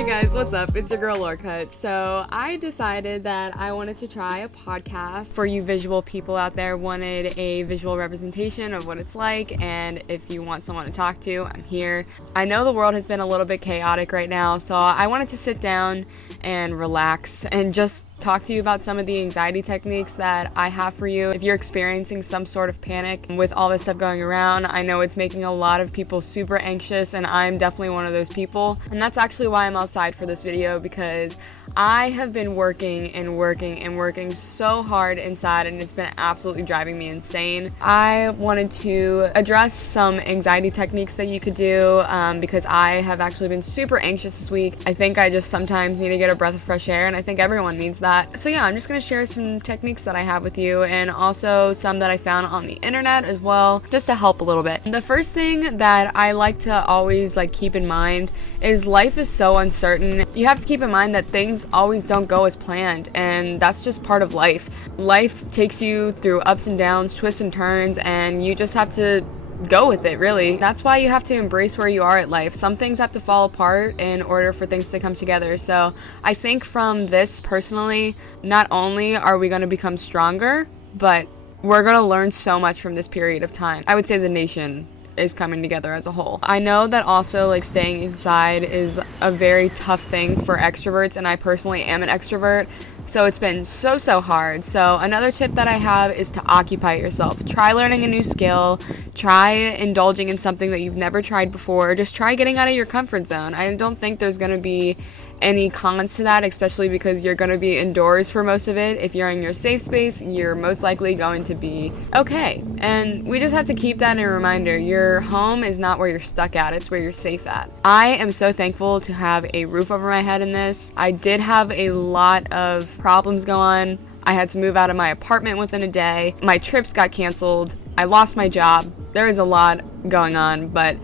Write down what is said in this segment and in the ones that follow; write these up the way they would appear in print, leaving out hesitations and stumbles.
Hey guys, what's up? It's your girl Lorcut. So I decided that I wanted to try a podcast. For you visual people out there, wanted a visual representation of what it's like, and if you want someone to talk to, I'm here. I know the world has been a little bit chaotic right now, so I wanted to sit down and relax and just talk to you about some of the anxiety techniques that I have for you. If you're experiencing some sort of panic with all this stuff going around, I know it's making a lot of people super anxious, and I'm definitely one of those people. And that's actually why I'm outside for this video, because I have been working so hard inside, and it's been absolutely driving me insane. I wanted to address some anxiety techniques that you could do because I have actually been super anxious this week. I think I just sometimes need to get a breath of fresh air, and I think everyone needs that. So yeah, I'm just going to share some techniques that I have with you, and also some that I found on the internet as well, just to help a little bit. The first thing that I like to always keep in mind is life is so uncertain. You have to keep in mind that things always don't go as planned, and that's just part of life. Life takes you through ups and downs, twists and turns, and you just have to go with it, really. That's why you have to embrace where you are at life. Some things have to fall apart in order for things to come together. So I think from this personally, not only are we going to become stronger, but we're going to learn so much from this period of time. I would say the nation is coming together as a whole. I know that also staying inside is a very tough thing for extroverts, and I personally am an extrovert, so it's been so hard. So another tip that I have is to occupy yourself. Try learning a new skill, try indulging in something that you've never tried before, just try getting out of your comfort zone. I don't think there's going to be any cons to that, especially because you're going to be indoors for most of it. If you're in your safe space, you're most likely going to be okay. And we just have to keep that in a reminder. Your home is not where you're stuck at, it's where you're safe at. I am so thankful to have a roof over my head in this. I did have a lot of problems go on. I had to move out of my apartment within a day. My trips got canceled. I lost my job. There is a lot going on, but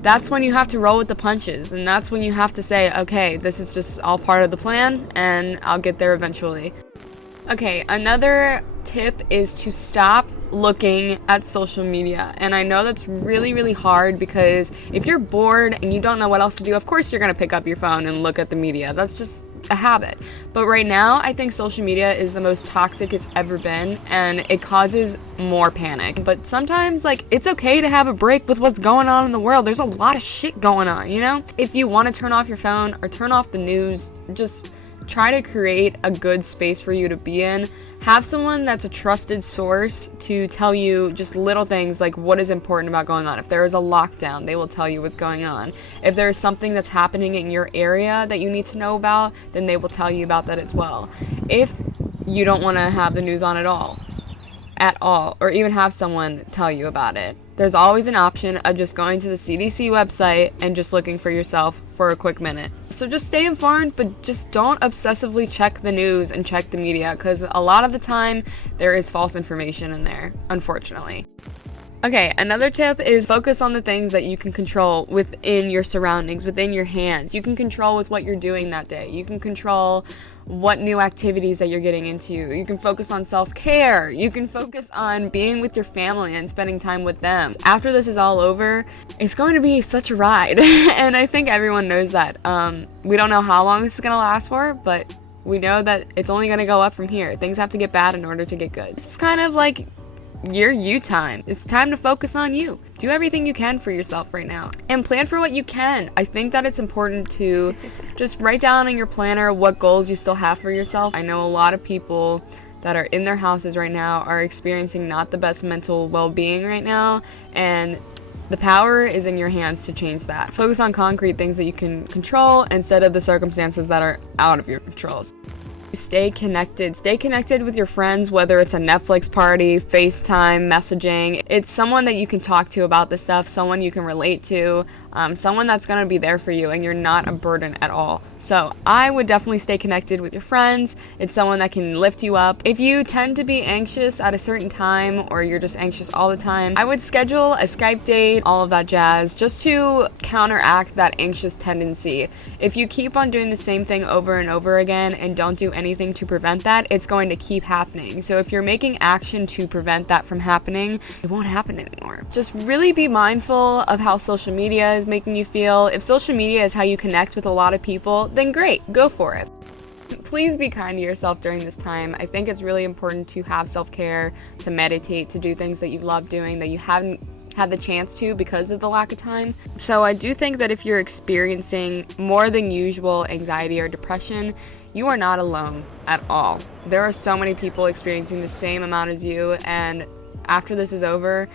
that's when you have to roll with the punches, and that's when you have to say, okay, this is just all part of the plan, and I'll get there eventually. Okay, another tip is to stop looking at social media. And I know that's really hard, because if you're bored and you don't know what else to do, of course you're going to pick up your phone and look at the media. That's just a habit. But right now, I think social media is the most toxic it's ever been, and it causes more panic. But sometimes, it's okay to have a break with what's going on in the world. There's a lot of shit going on, you know? If you want to turn off your phone or turn off the news, just try to create a good space for you to be in. Have someone that's a trusted source to tell you just little things like what is important about going on. If there is a lockdown, they will tell you what's going on. If there is something that's happening in your area that you need to know about, then they will tell you about that as well. If you don't want to have the news on at all, or even have someone tell you about it, there's always an option of just going to the CDC website and just looking for yourself for a quick minute. So just stay informed, but just don't obsessively check the news and check the media, because a lot of the time there is false information in there, unfortunately. Okay, another tip is focus on the things that you can control within your surroundings, within your hands. You can control with what you're doing that day. You can control what new activities that you're getting into. You can focus on self-care. You can focus on being with your family and spending time with them. After this is all over, it's going to be such a ride. And I think everyone knows that. We don't know how long this is going to last for, but we know that it's only going to go up from here. Things have to get bad in order to get good. This is kind of like your you time. It's time to focus on you. Do everything you can for yourself right now, and plan for what you can. I think that it's important to just write down in your planner what goals you still have for yourself. I know a lot of people that are in their houses right now are experiencing not the best mental well-being right now, and the power is in your hands to change that. Focus on concrete things that you can control instead of the circumstances that are out of your control. Stay connected. Stay connected with your friends, whether it's a Netflix party, FaceTime, messaging. It's someone that you can talk to about this stuff, someone you can relate to, someone that's going to be there for you, and you're not a burden at all. So I would definitely stay connected with your friends. It's someone that can lift you up. If you tend to be anxious at a certain time, or you're just anxious all the time, I would schedule a Skype date, all of that jazz, just to counteract that anxious tendency. If you keep on doing the same thing over and over again and don't do anything to prevent that, it's going to keep happening. So if you're making action to prevent that from happening, it won't happen anymore. Just really be mindful of how social media is is making you feel. If social media is how you connect with a lot of people, then great, go for it. Please be kind to yourself during this time. I think it's really important to have self-care, to meditate, to do things that you love doing that you haven't had the chance to because of the lack of time. So I do think that if you're experiencing more than usual anxiety or depression, you are not alone at all. There are so many people experiencing the same amount as you, and after this is over,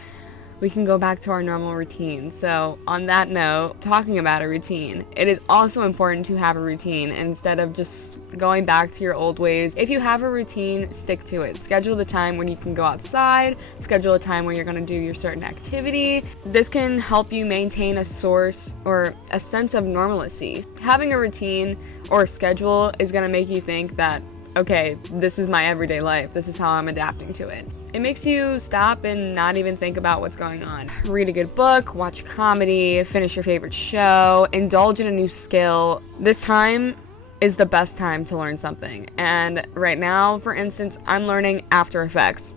we can go back to our normal routine. So on that note, talking about a routine, it is also important to have a routine instead of just going back to your old ways. If you have a routine, stick to it. Schedule the time when you can go outside, schedule a time where you're gonna do your certain activity. This can help you maintain a source or a sense of normalcy. Having a routine or schedule is gonna make you think that, okay, this is my everyday life. This is how I'm adapting to it. It makes you stop and not even think about what's going on. Read a good book, watch comedy, finish your favorite show, indulge in a new skill. This time is the best time to learn something. And right now, for instance, I'm learning After Effects.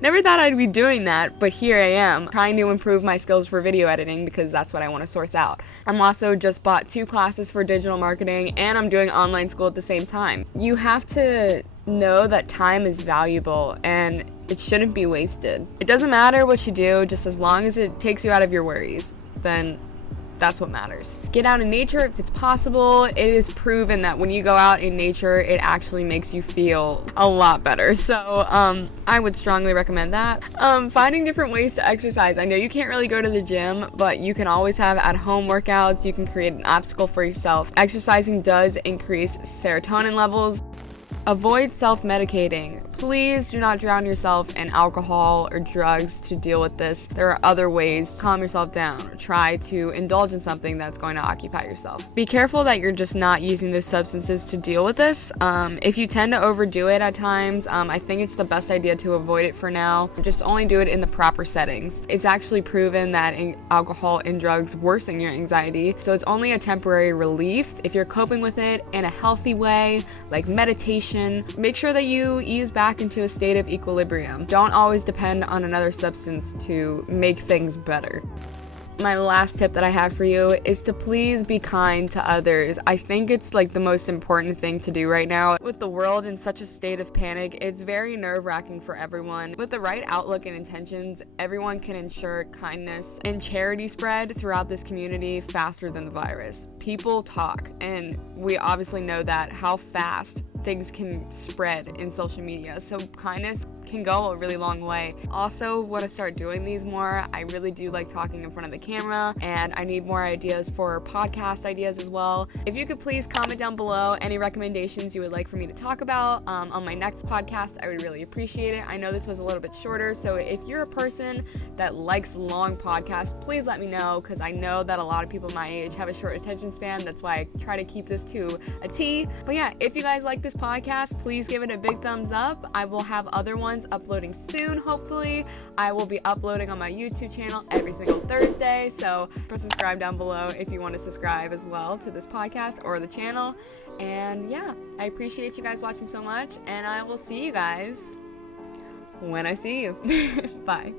Never thought I'd be doing that, but here I am, trying to improve my skills for video editing because that's what I want to source out. I'm also just bought 2 classes for digital marketing, and I'm doing online school at the same time. You have to know that time is valuable and it shouldn't be wasted. It doesn't matter what you do, just as long as it takes you out of your worries, then that's what matters. Get out in nature if it's possible. It is proven that when you go out in nature, it actually makes you feel a lot better. So I would strongly recommend that. Finding different ways to exercise. I know you can't really go to the gym, but you can always have at-home workouts. You can create an obstacle for yourself. Exercising does increase serotonin levels. Avoid self-medicating. Please do not drown yourself in alcohol or drugs to deal with this. There are other ways to calm yourself down or try to indulge in something that's going to occupy yourself. Be careful that you're just not using those substances to deal with this. If you tend to overdo it at times, I think it's the best idea to avoid it for now. Just only do it in the proper settings. It's actually proven that alcohol and drugs worsen your anxiety, so it's only a temporary relief. If you're coping with it in a healthy way, like meditation, make sure that you ease back into a state of equilibrium. Don't always depend on another substance to make things better. My last tip that I have for you is to please be kind to others. I think it's like the most important thing to do right now. With the world in such a state of panic, it's very nerve-wracking for everyone. With the right outlook and intentions, everyone can ensure kindness and charity spread throughout this community faster than the virus. People talk, and we obviously know that how fast things can spread in social media, so kindness can go a really long way. Also, want to start doing these more. I really do like talking in front of the camera, and I need more ideas for podcast ideas as well. If you could please comment down below any recommendations you would like for me to talk about on my next podcast, I would really appreciate it. I know this was a little bit shorter, so if you're a person that likes long podcasts, please let me know, because I know that a lot of people my age have a short attention span. That's why I try to keep this to a T. But yeah, if you guys like this podcast, please give it a big thumbs up. I will have other ones uploading soon, hopefully. I will be uploading on my YouTube channel every single Thursday, so subscribe down below if you want to subscribe as well to this podcast or the channel. And yeah, I appreciate you guys watching so much, and I will see you guys when I see you. Bye.